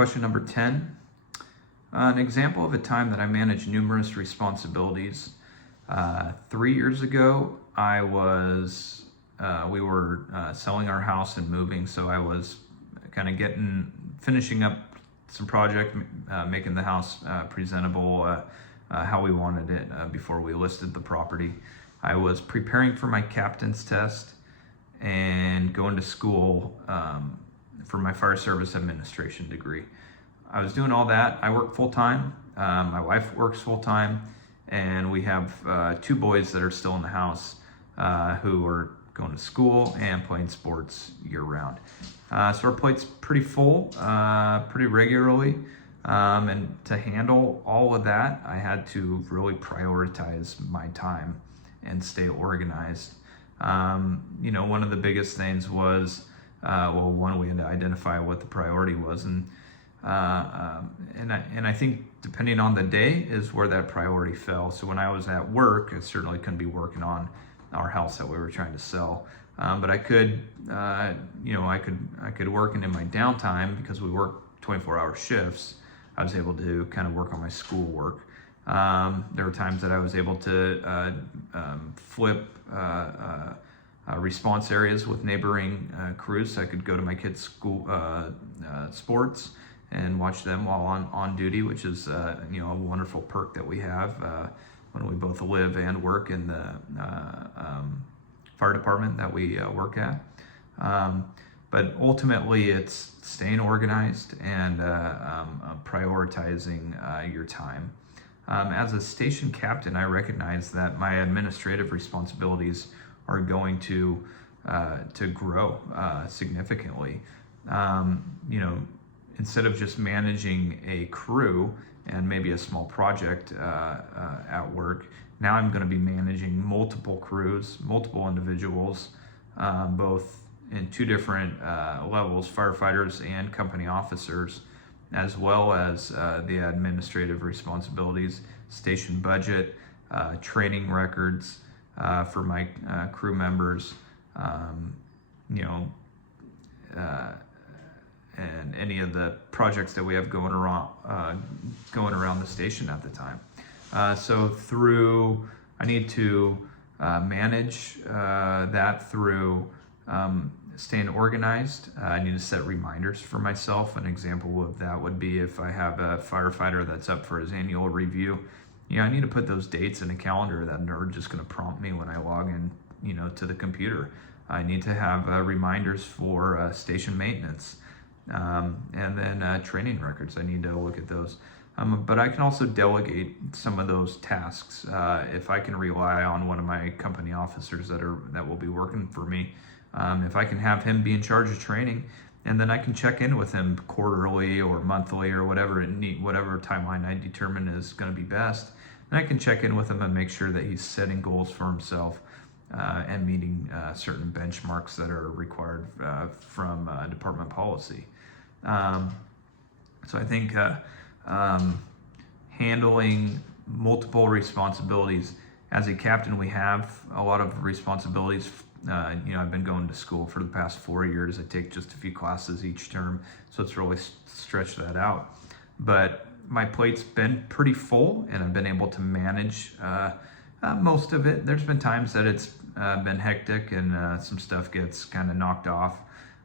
Question number 10. An example of a time that I managed numerous responsibilities. 3 years ago, we were selling our house and moving, so I was kind of finishing up some project, making the house presentable how we wanted it before we listed the property. I was preparing for my captain's test and going to school for my fire service administration degree. I was doing all that. I work full time. My wife works full time, and we have 2 boys that are still in the house who are going to school and playing sports year round. So our plate's pretty full, pretty regularly. And to handle all of that, I had to really prioritize my time and stay organized. One of the biggest things was, one, we had to identify what the priority was, and I think depending on the day is where that priority fell. So when I was at work, I certainly couldn't be working on our house that we were trying to sell, but I could work, and in my downtime, because we work 24-hour shifts, I was able to kind of work on my school work. There were times that I was able to flip response areas with neighboring crews, so I could go to my kids' school sports and watch them while on duty, which is a wonderful perk that we have when we both live and work in the fire department that we work at. But ultimately, it's staying organized and prioritizing your time. As a station captain, I recognize that my administrative responsibilities are going to grow significantly. Instead of just managing a crew and maybe a small project at work, now I'm going to be managing multiple crews, multiple individuals, both in 2 different levels, firefighters and company officers, as well as the administrative responsibilities, station budget, training records for my crew members, and any of the projects that we have going around the station at the time. I need to manage that through staying organized. I need to set reminders for myself. An example of that would be if I have a firefighter that's up for his annual review. I need to put those dates in a calendar that are just going to prompt me when I log in, to the computer. I need to have reminders for station maintenance. And then training records, I need to look at those. But I can also delegate some of those tasks if I can rely on one of my company officers that will be working for me. If I can have him be in charge of training, and then I can check in with him quarterly or monthly or whatever timeline I determine is going to be best. And I can check in with him and make sure that he's setting goals for himself and meeting certain benchmarks that are required from department policy. So I think handling multiple responsibilities. As a captain, we have a lot of responsibilities. I've been going to school for the past 4 years. I take just a few classes each term, so it's really stretched that out. But my plate's been pretty full, and I've been able to manage most of it. There's been times that it's been hectic and some stuff gets kind of knocked off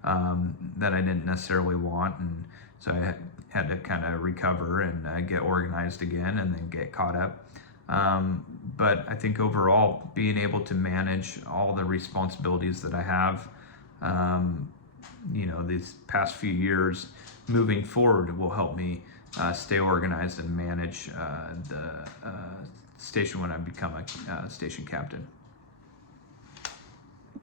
that I didn't necessarily want, and so I had to kind of recover and get organized again and then get caught up. But I think overall, being able to manage all the responsibilities that I have, these past few years moving forward will help me stay organized and manage the station when I become a station captain.